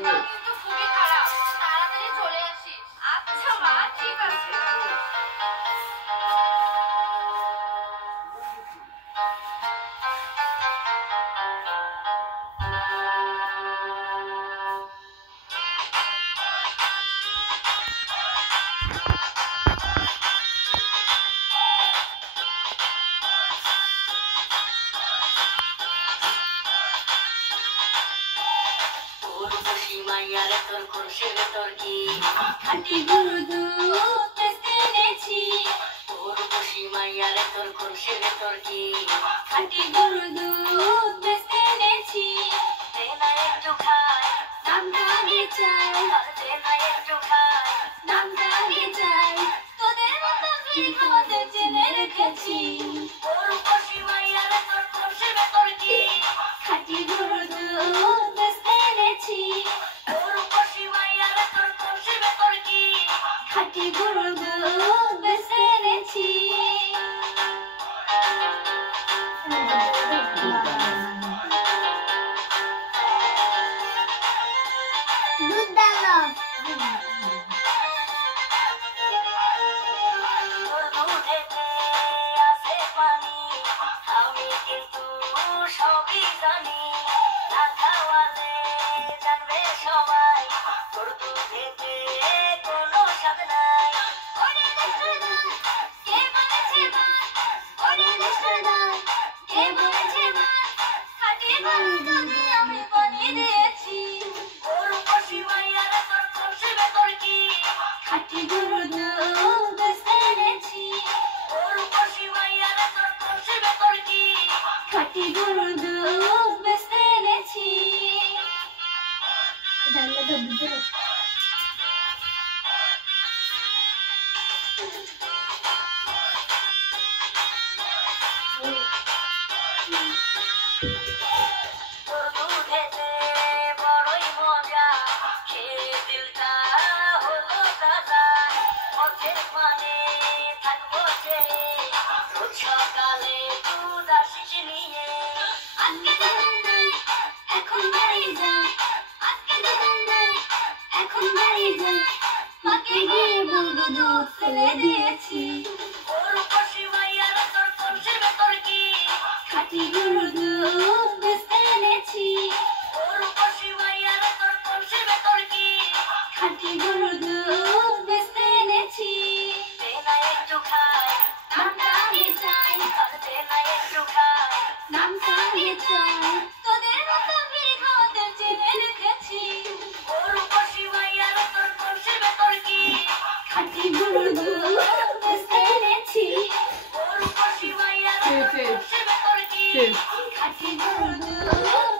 শরীরটা কিন্তু খুবই খারাপ, তাড়াতাড়ি চলে আসিস। আচ্ছা মা, ঠিক আছে। তোর খুশির ভেতর কি খাঁটি গরুর দুধ বেচতে এনেছি। তোর খুশি মাইয়ারে তোর খুশির ভেতর কি খাঁটি গরুর দুধ বেচতে এনেছি। দে না একটু খাই, দামটা আগে চাই, দে না একটু খাই, দামটা আগে চাই। তোদের মতো ফিরে খাওয়াতে জেনে রেখেছি। তোর খুশি মাইয়ারে তোর খুশির ভেতর কি খাঁটি গরুর দুধ বেচতে এনেছি। তোর খুশি মাইয়ারে তোর খুশির ভেতর কি খাঁটি গরুর দুধ বেচতে এনেছি। দুধ ডালো। তোর দুধেতে আছে পানি, আমি কিন্তু সবই জানি। না খাওয়ালে জানবে সবাই, তোর দুধেতে কোনো স্বাদ নাই। ওরে দেশদার, কে বলেছে বার? ওরে দেশদার, কে বলেছে বার? খাঁটি গরুর দুধে আমি বানিয়ে দিয়েছি। তোর খুশি মাইয়ারে তোর খুশির ভেতর কি খাঁটি গরুর দুধ বেচতে এনেছি। তোর খুশি মাইয়ারে তোর খুশির ভেতর কি খাঁটি গরুর দুধ বেচতে এনেছি। তোর দুধেতে বড়ই মজা, খেয়ে দিলটা হলো তাজা। পথের মানে থাকবো চেয়ে, রোজ সকালে দুধ আসিস নিয়ে। আজকে দোকান নাই, এখন বাড়ি যাই। আজকে দোকান নাই, এখন বাড়ি যাই। মাকে গিয়ে বলবো দুধ ফেলে দিয়েছি। তোর খুশি মাইয়ারে তোর খুশির ভেতর কি খাঁটি গরুর দুধ বেচতে এনেছি। তোর খুশি মাইয়ারে তোর খুশির ভেতর কি খাঁটি গরুর দুধ বেচতে এনেছি। দে না একটু খাই, দামটা আগে চাই, দে না একটু খাই, দামটা আগে চাই। তোদের মতো ফিরে খাওয়াতে জেনে রেখেছি। তোর খুশি মাইয়ারে তোর খুশির ভেতর কি খাঁটি গরুর দুধ বেচতে এনেছি। তোর খুশি মাইয়ারে তোর খুশির ভেতর কি খাঁটি গরুর দুধ